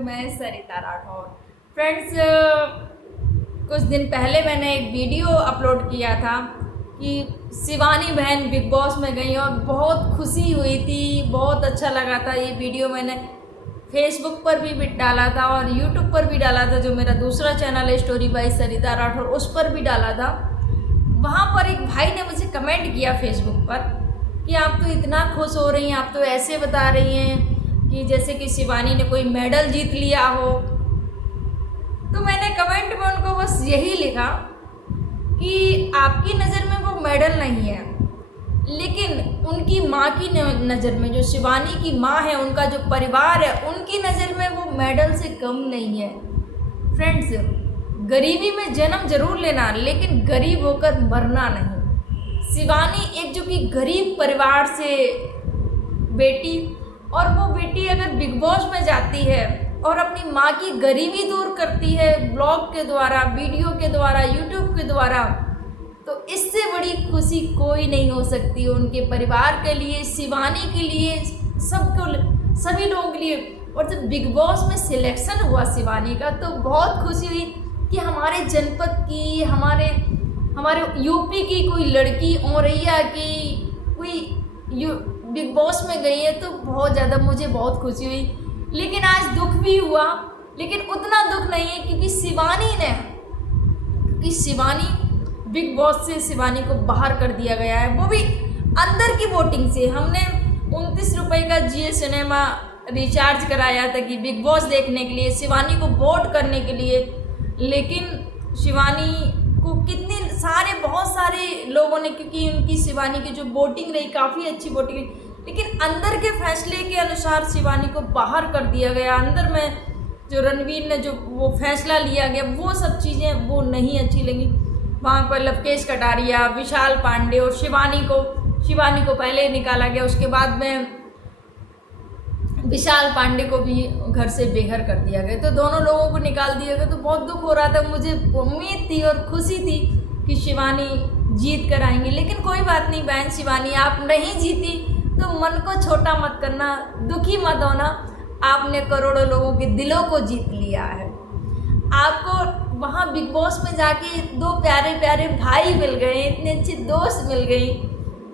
मैं सरिता राठौर। फ्रेंड्स, कुछ दिन पहले मैंने एक वीडियो अपलोड किया था कि शिवानी बहन बिग बॉस में गई और बहुत खुशी हुई थी, बहुत अच्छा लगा था। ये वीडियो मैंने फेसबुक पर भी डाला था और यूट्यूब पर भी डाला था, जो मेरा दूसरा चैनल है स्टोरी बाय सरिता राठौर, उस पर भी डाला था। वहाँ पर एक भाई ने मुझे कमेंट किया फेसबुक पर कि आप तो इतना खुश हो रही हैं, आप तो ऐसे बता रही हैं कि जैसे कि शिवानी ने कोई मेडल जीत लिया हो। तो मैंने कमेंट में उनको बस यही लिखा कि आपकी नज़र में वो मेडल नहीं है, लेकिन उनकी माँ की नज़र में, जो शिवानी की माँ है, उनका जो परिवार है, उनकी नज़र में वो मेडल से कम नहीं है। फ्रेंड्स, गरीबी में जन्म जरूर लेना, लेकिन गरीब होकर मरना नहीं। शिवानी एक जो कि गरीब परिवार से बेटी, और वो बेटी अगर बिग बॉस में जाती है और अपनी माँ की गरीबी दूर करती है ब्लॉग के द्वारा, वीडियो के द्वारा, यूट्यूब के द्वारा, तो इससे बड़ी खुशी कोई नहीं हो सकती उनके परिवार के लिए, शिवानी के लिए, सभी लोगों के लिए। और जब बिग बॉस में सिलेक्शन हुआ शिवानी का, तो बहुत खुशी हुई कि हमारे जनपद की, हमारे यूपी की कोई लड़की, औरैया की कोई बिग बॉस में गई है, तो बहुत ज़्यादा मुझे बहुत खुशी हुई। लेकिन आज दुख भी हुआ, लेकिन उतना दुख नहीं है क्योंकि शिवानी बिग बॉस से शिवानी को बाहर कर दिया गया है, वो भी अंदर की वोटिंग से। हमने 29 रुपये का जियो सिनेमा रिचार्ज कराया था कि बिग बॉस देखने के लिए, शिवानी को वोट करने के लिए, लेकिन शिवानी को बहुत सारे लोगों ने, क्योंकि उनकी शिवानी की जो वोटिंग रही काफ़ी अच्छी वोटिंग रही, लेकिन अंदर के फैसले के अनुसार शिवानी को बाहर कर दिया गया। अंदर में जो रणवीर ने जो वो फैसला लिया गया, वो सब चीज़ें वो नहीं अच्छी लगी। वहाँ पर लवकेश कटारिया, विशाल पांडे और शिवानी को पहले निकाला गया, उसके बाद में विशाल पांडे को भी घर से बेघर कर दिया गया, तो दोनों लोगों को निकाल दिया गया। तो बहुत दुख हो रहा था, मुझे उम्मीद थी और खुशी थी कि शिवानी जीत कर आएंगी, लेकिन कोई बात नहीं बहन शिवानी, आप नहीं जीती तो मन को छोटा मत करना, दुखी मत होना। आपने करोड़ों लोगों के दिलों को जीत लिया है। आपको वहाँ बिग बॉस में जाके 2 प्यारे प्यारे भाई मिल गए, इतने अच्छे दोस्त मिल गए,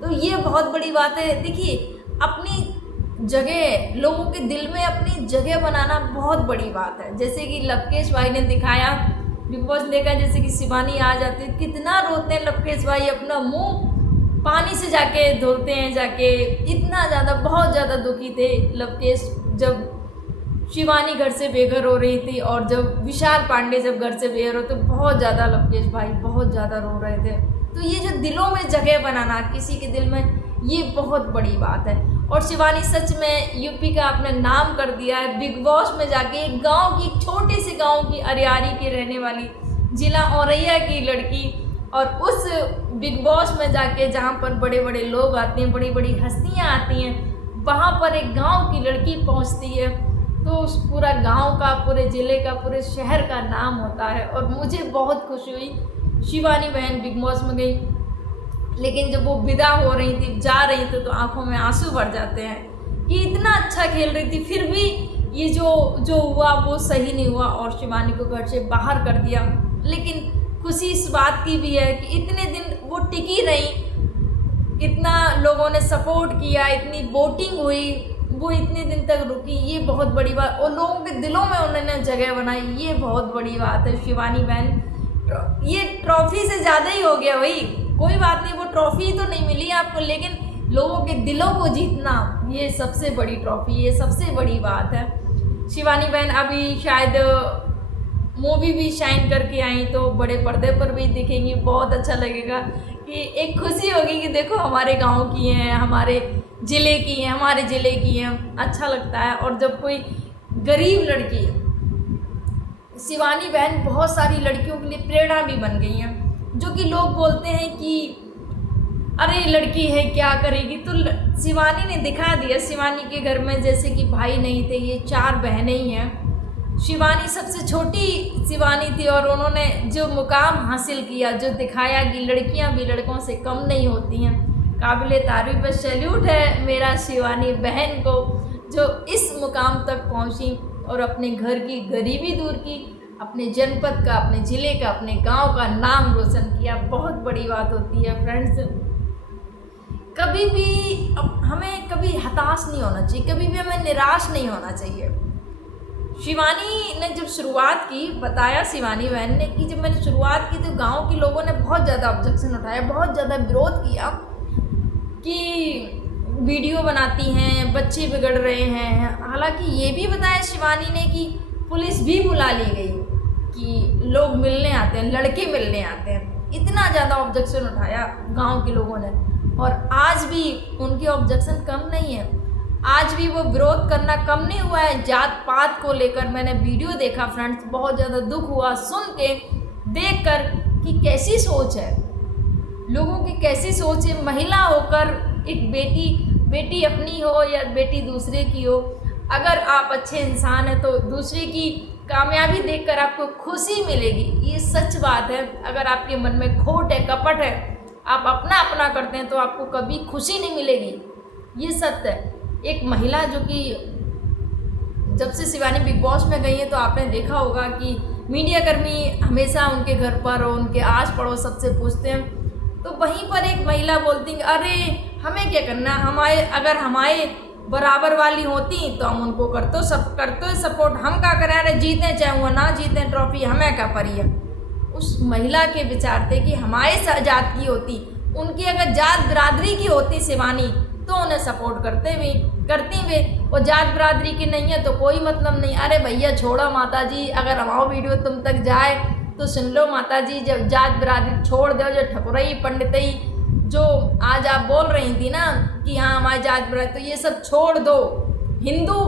तो ये बहुत बड़ी बात है। देखिए, अपनी जगह, लोगों के दिल में अपनी जगह बनाना बहुत बड़ी बात है। जैसे कि लवकेश भाई ने दिखाया, बिग बॉस देखा, जैसे कि शिवानी आ जाती है, कितना रोते हैं लवकेश भाई, अपना मुंह पानी से जाके धोते हैं जाके, इतना ज़्यादा, बहुत ज़्यादा दुखी थे लवकेश जब शिवानी घर से बेघर हो रही थी, और जब विशाल पांडे जब घर से बेघर हो, तो बहुत ज़्यादा लवकेश भाई बहुत ज़्यादा रो रहे थे। तो ये जो दिलों में जगह बनाना किसी के दिल में, ये बहुत बड़ी बात है। और शिवानी सच में यूपी का आपने नाम कर दिया है। बिग बॉस में जाके एक गांव की, छोटे से गांव की, अरियारी की रहने वाली, जिला औरैया की लड़की, और उस बिग बॉस में जाके जहां पर बड़े बड़े लोग आते हैं, बड़ी बड़ी हस्तियां आती हैं, वहां पर एक गांव की लड़की पहुंचती है, तो उस पूरा गांव का, पूरे ज़िले का, पूरे शहर का नाम होता है। और मुझे बहुत खुशी हुई शिवानी बहन बिग बॉस में गई, लेकिन जब वो विदा हो रही थी, जा रही थी, तो आंखों में आंसू भर जाते हैं कि इतना अच्छा खेल रही थी, फिर भी ये जो हुआ वो सही नहीं हुआ और शिवानी को घर से बाहर कर दिया। लेकिन खुशी इस बात की भी है कि इतने दिन वो टिकी रही, इतना लोगों ने सपोर्ट किया, इतनी वोटिंग हुई, वो इतने दिन तक रुकी, ये बहुत बड़ी बात। और लोगों के दिलों में उन्होंने जगह बनाई, ये बहुत बड़ी बात है। शिवानी बहन, ये ट्रॉफी से ज़्यादा ही हो गया भाई, कोई बात नहीं, वो ट्रॉफी तो नहीं मिली आपको, लेकिन लोगों के दिलों को जीतना, ये सबसे बड़ी ट्रॉफी, ये सबसे बड़ी बात है। शिवानी बहन अभी शायद मूवी भी शाइन करके आई, तो बड़े पर्दे पर भी दिखेंगी, बहुत अच्छा लगेगा कि एक खुशी होगी कि देखो हमारे गांव की हैं, हमारे ज़िले की हैं, हमारे ज़िले की हैं, अच्छा लगता है। और जब कोई गरीब लड़की, शिवानी बहन बहुत सारी लड़कियों के लिए प्रेरणा भी बन गई हैं, जो कि लोग बोलते हैं कि अरे लड़की है क्या करेगी, तो शिवानी ने दिखा दिया। शिवानी के घर में जैसे कि भाई नहीं थे, ये 4 बहनें ही हैं। शिवानी सबसे छोटी शिवानी थी, और उन्होंने जो मुकाम हासिल किया, जो दिखाया कि लड़कियां भी लड़कों से कम नहीं होती हैं, काबिले तारीफ है। सैल्यूट है मेरा शिवानी बहन को, जो इस मुकाम तक पहुंची। और अपने घर की गरीबी दूर की, अपने जनपद का, अपने ज़िले का, अपने गांव का नाम रोशन किया। बहुत बड़ी बात होती है फ्रेंड्स। कभी भी हमें कभी हताश नहीं होना चाहिए, कभी भी हमें निराश नहीं होना चाहिए। शिवानी ने जब शुरुआत की, बताया शिवानी बहन ने कि जब मैंने शुरुआत की तो गांव के लोगों ने बहुत ज़्यादा ऑब्जेक्शन उठाया, बहुत ज़्यादा विरोध किया कि वीडियो बनाती हैं, बच्चे बिगड़ रहे हैं। हालांकि ये भी बताया शिवानी ने कि पुलिस भी बुला ली गई, कि लोग मिलने आते हैं, लड़के मिलने आते हैं। इतना ज़्यादा ऑब्जेक्शन उठाया गांव के लोगों ने, और आज भी उनके ऑब्जेक्शन कम नहीं है, आज भी वो विरोध करना कम नहीं हुआ है। जात पात को लेकर मैंने वीडियो देखा फ्रेंड्स, बहुत ज़्यादा दुख हुआ सुन के, देख कर कि कैसी सोच है लोगों की, कैसी सोच है। महिला होकर एक बेटी अपनी हो या बेटी दूसरे की हो, अगर आप अच्छे इंसान हैं तो दूसरे की कामयाबी देखकर आपको खुशी मिलेगी, ये सच बात है। अगर आपके मन में खोट है, कपट है, आप अपना अपना करते हैं तो आपको कभी खुशी नहीं मिलेगी, ये सत्य है। एक महिला जो कि जब से शिवानी बिग बॉस में गई है तो आपने देखा होगा कि मीडियाकर्मी हमेशा उनके घर पर और उनके आस पड़ोस सबसे पूछते हैं, तो वहीं पर एक महिला बोलती है, अरे हमें क्या करना, अगर हमारे बराबर वाली होती तो हम उनको करते सपोर्ट, हम क्या करें, अरे जीते चाहे वो ना जीते ट्रॉफी, हमें क्या पड़ी है। उस महिला के विचार थे कि हमारे जात की होती, उनकी अगर जात बिरादरी की होती शिवानी तो उन्हें सपोर्ट करती वे, वो जात बिरादरी की नहीं है तो कोई मतलब नहीं। अरे भैया छोड़ो माता जी, अगर हमारा वीडियो तुम तक जाए तो सुन लो माता जी, जब जात बिरादरी छोड़ दो, जो ठकुरई पंडितई जो आज आप बोल रही थी ना कि हाँ हमारी जात बिरादरी, तो ये सब छोड़ दो। हिंदू,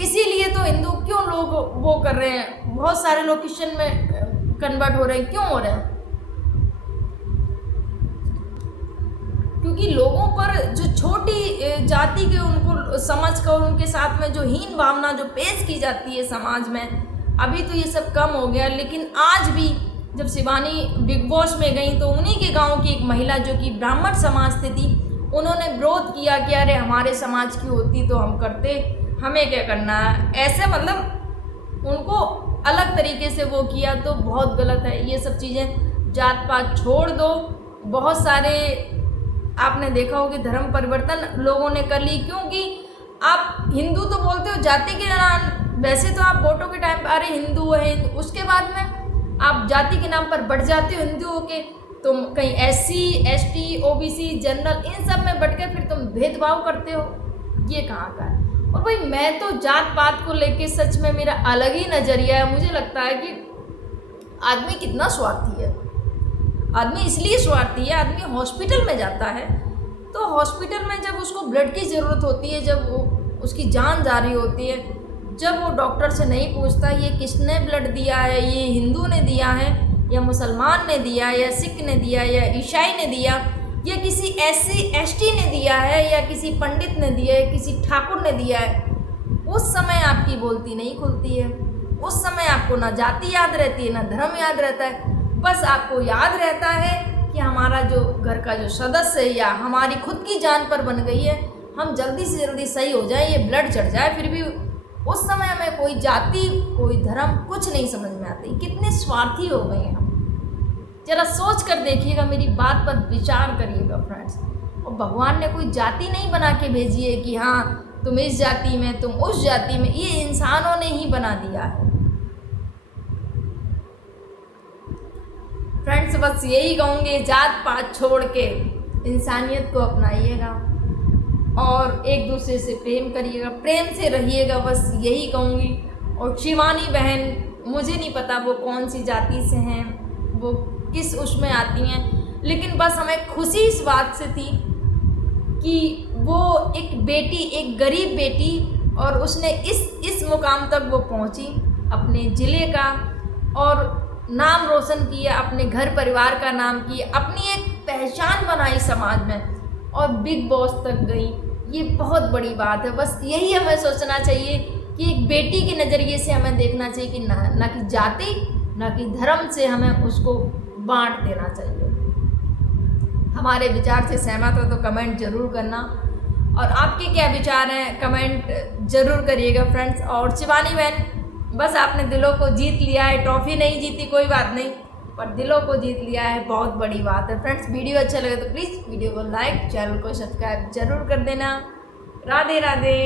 इसीलिए तो हिंदू क्यों लोग वो कर रहे हैं, बहुत सारे लोग क्रिश्चियन में कन्वर्ट हो रहे हैं, क्यों हो रहे हैं, क्योंकि लोगों पर जो छोटी जाति के उनको समझ कर उनके साथ में जो हीन भावना जो पेश की जाती है समाज में, अभी तो ये सब कम हो गया। लेकिन आज भी जब शिवानी बिग बॉस में गई तो उन्हीं के गांव की एक महिला जो कि ब्राह्मण समाज से थी, उन्होंने विरोध किया कि अरे हमारे समाज की होती तो हम करते, हमें क्या करना है, ऐसे मतलब उनको अलग तरीके से वो किया, तो बहुत गलत है ये सब चीज़ें। जात पात छोड़ दो। बहुत सारे आपने देखा हो कि धर्म परिवर्तन लोगों ने कर ली, क्योंकि आप हिंदू तो बोलते हो जाति के नाम, वैसे तो आप वोटों के टाइम पर अरे हिंदू है, उसके बाद में आप जाति के नाम पर बढ़ जाते हो हिंदुओं के, तुम कहीं SC ST OBC general in सब में बढ़ के फिर तुम भेदभाव करते हो, ये कहाँ का है। और भाई मैं तो जात पात को लेके सच में मेरा अलग ही नज़रिया है। मुझे लगता है कि आदमी कितना स्वार्थी है, आदमी इसलिए स्वार्थी है, आदमी हॉस्पिटल में जाता है तो हॉस्पिटल में जब उसको ब्लड की ज़रूरत होती है, जब वो उसकी जान जा रही होती है, जब वो डॉक्टर से नहीं पूछता ये किसने ब्लड दिया है, ये हिंदू ने दिया है या मुसलमान ने दिया या सिख ने दिया या ईसाई ने दिया या किसी SC ST ने दिया है या किसी पंडित ने दिया है, किसी ठाकुर ने दिया है, उस समय आपकी बोलती नहीं खुलती है। उस समय आपको ना जाति याद रहती है ना धर्म याद रहता है, बस आपको याद रहता है कि हमारा जो घर का जो सदस्य है या हमारी खुद की जान पर बन गई है, हम जल्दी से जल्दी सही हो जाए, ये ब्लड चढ़ जाए। फिर भी उस समय हमें कोई जाति कोई धर्म कुछ नहीं समझ में आती। कितने स्वार्थी हो गए हैं हम, जरा सोच कर देखिएगा, मेरी बात पर विचार करिएगा फ्रेंड्स। और भगवान ने कोई जाति नहीं बना के भेजी है कि हाँ तुम इस जाति में तुम उस जाति में, ये इंसानों ने ही बना दिया है। फ्रेंड्स बस यही कहूँगी, जात पात छोड़ के इंसानियत को अपनाइएगा और एक दूसरे से प्रेम करिएगा, प्रेम से रहिएगा, बस यही कहूँगी। और शिवानी बहन, मुझे नहीं पता वो कौन सी जाति से हैं, वो किस उसमें आती हैं, लेकिन बस हमें खुशी इस बात से थी कि वो एक बेटी, एक गरीब बेटी, और उसने इस मुकाम तक वो पहुंची, अपने ज़िले का और नाम रोशन किया, अपने घर परिवार का नाम किया, अपनी एक पहचान बनाई समाज में और बिग बॉस तक गई। ये बहुत बड़ी बात है। बस यही हमें सोचना चाहिए कि एक बेटी के नज़रिए से हमें देखना चाहिए कि ना कि जाति ना कि धर्म से हमें उसको बांट देना चाहिए। हमारे विचार से सहमत हो तो कमेंट ज़रूर करना, और आपके क्या विचार हैं कमेंट ज़रूर करिएगा फ्रेंड्स। और शिवानी बहन बस आपने दिलों को जीत लिया है, ट्रॉफी नहीं जीती कोई बात नहीं, पर दिलों को जीत लिया है, बहुत बड़ी बात है। फ्रेंड्स वीडियो अच्छा लगे तो प्लीज़ वीडियो को लाइक, चैनल को सब्सक्राइब जरूर कर देना। राधे राधे।